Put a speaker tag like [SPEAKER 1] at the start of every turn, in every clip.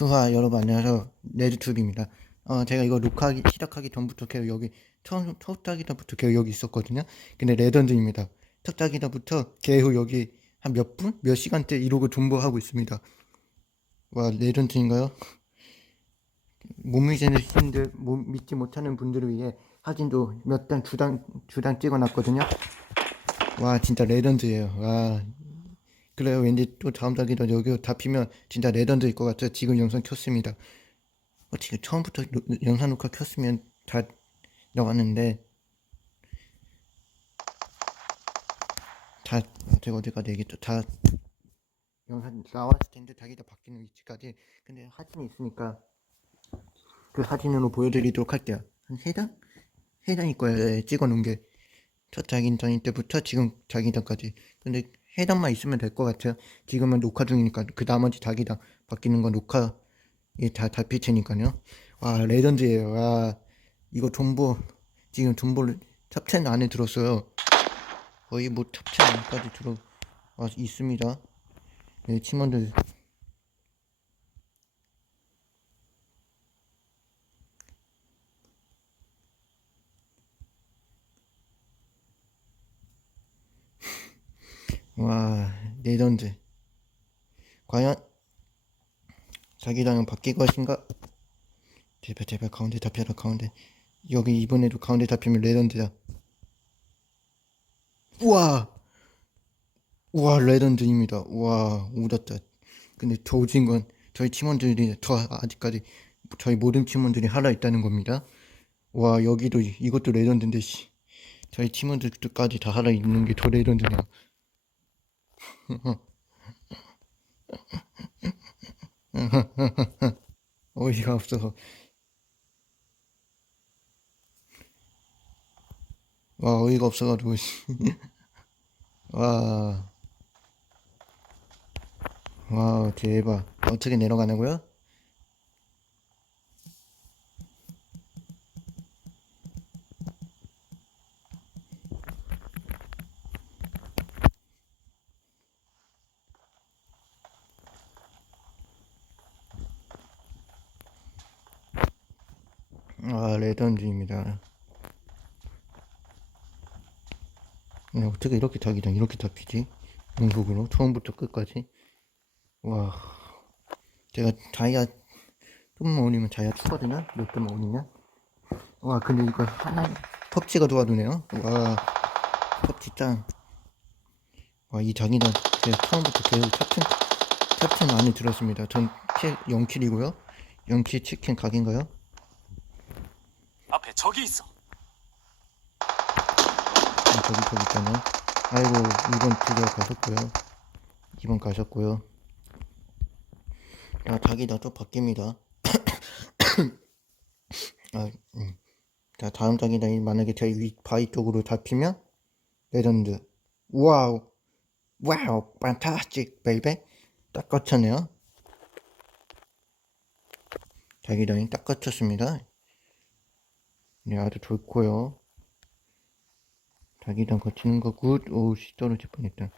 [SPEAKER 1] 주하 여러분 안녕하세요 레드튜브입니다. 어 제가 이거 녹화하기 시작하기 전부터 계속 여기 처음 첫 작이 전부터 계속 여기 있었거든요. 근데 레전드입니다. 첫 작이 전부터 계속 여기 한 몇 분? 몇 시간째 이러고 존버하고 있습니다. 와 레전드인가요? 못 믿는 분들 못 믿지 못하는 분들을 위해 사진도 몇장 주장 주장 찍어놨거든요. 와 진짜 레전드예요. 와 그래요. 왠지 또 다음 달기도 여기 잡히면 진짜 레전드일 것 같아요. 지금 영상 켰습니다. 어, 지금 처음부터 노- 영상 녹화 켰으면 다 나왔는데 다 제가 어디까지 얘기했죠? 다 영상 나왔을 텐데 자기 다 바뀌는 위치까지 근데 사진이 있으니까 그 사진으로 보여드리도록 할게요. 한 세 장? 세 장일 거예요. 찍어 놓은 게. 첫 자기장 때부터 지금 자기장까지. 근데 해당만 있으면 될 것 같아요. 지금은 녹화 중이니까 그 나머지 자기장 바뀌는 건 녹화 이다 달필 테니까요. 와 레전드예요. 와 이거 존버 지금 존버를 탑10 안에 들었어요. 거의 뭐 탑10 안까지 들어 와 있습니다. 네, 팀원들 와 레전드. 과연 자기장은 바뀔 것인가? 제발 제발 가운데 잡혀라 가운데. 여기 이번에도 가운데 잡히면 레전드야 우와! 우와 레전드입니다. 우와 웃었다 근데 더 웃긴 건 저희 팀원들이 더 아직까지 저희 모든 팀원들이 살아 있다는 겁니다. 와 여기도 이- 이것도 레전드인데 씨. 저희 팀원들까지 다 살아 있는 게 더 레전드네요 어이가 없어서 와 어이가 없어가지고 씨. 와. 와 대박 어떻게 내려가냐고요? 아 레전드입니다. 야, 어떻게 이렇게 자기장 이렇게 잡히지? 연속으로? 처음부터 끝까지? 와. 제가 자이아 좀만 올리면 자이아 추가되나? 몇 점만 올리냐? 와 근데 이거 하나 펍지가 도와주네요. 와 펍지 짱 와 이 자기장 제가 처음부터 계속 탑텐 탑텐 안에 들었습니다. 전 0킬이고요. 0킬 치킨 각인가요?
[SPEAKER 2] 앞에 적이 있어.
[SPEAKER 1] 아, 저기 저기 있잖아요. 아이고 이번 두개 가셨고요. 2번 가셨고요. 자 자기 나또 바뀝니다. 아, 음. 자 다음 자기다 만약에 저희 위 바위 쪽으로 잡히면 레전드. 와우 와우 판타스틱 베이베 딱 꽂혔네요. 자기장이 딱 꽂혔습니다. 네 아주 좋고요. 자기장 거치는 거 굿. 오씨 떨어질 뻔했다.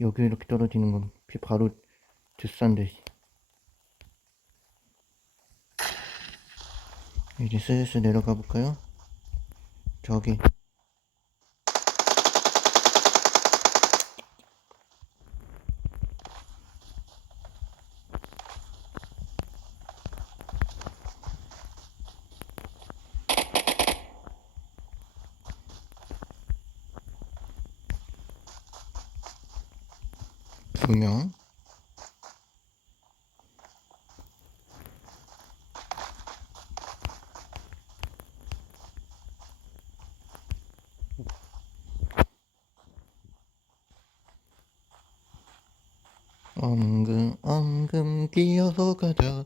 [SPEAKER 1] 여기 이렇게 떨어지는 건 피 바로 뒷산데. 이제 슬슬 내려가 볼까요? 저기. 두 명. 엉금 엉금 기어가자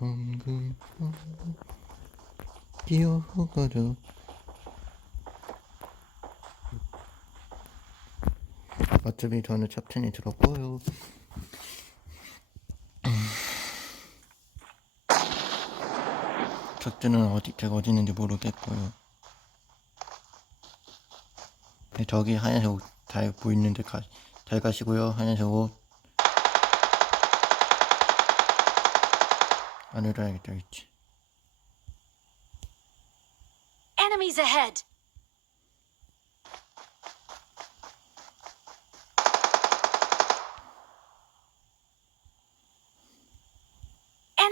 [SPEAKER 1] 엉금 엉금 기어가자 어차피 저는 찹텐이 들었고요. 적들은 어디 제가 어디 있는지 모르겠고요. 네, 저기 하얀색 옷 잘 보이는데 가, 잘 가시고요. 하얀색 옷. 안으로 해야겠다 있지
[SPEAKER 2] Enemies ahead!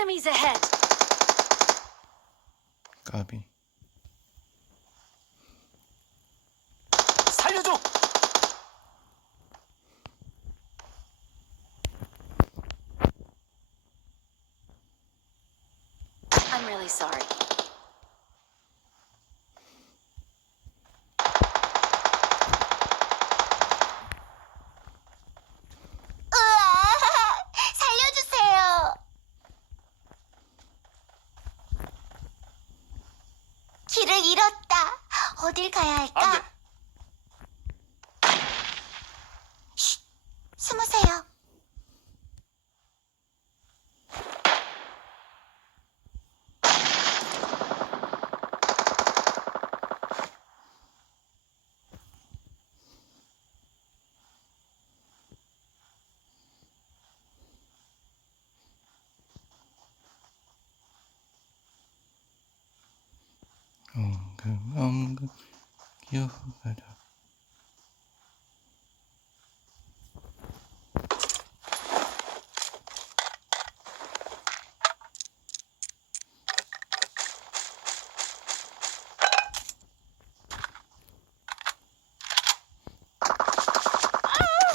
[SPEAKER 2] Enemies ahead!
[SPEAKER 1] 까비
[SPEAKER 3] 살려줘!
[SPEAKER 2] I'm really sorry.
[SPEAKER 4] 어딜 가야 할까?
[SPEAKER 3] 안 돼.
[SPEAKER 4] 쉿, 숨으세요.
[SPEAKER 1] 엉금 엉금 기어가다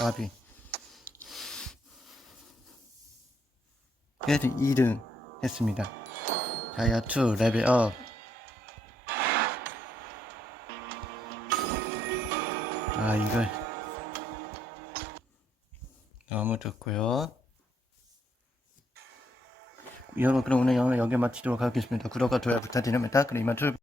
[SPEAKER 1] 까비. 그래도 2등 했습니다. 자 야투 레벨업 아 이걸 너무 좋고요. 여러분 그럼 오늘 영상 여기 마치도록 하겠습니다. 구독과 좋아요 부탁드립니다. 그럼 이만 출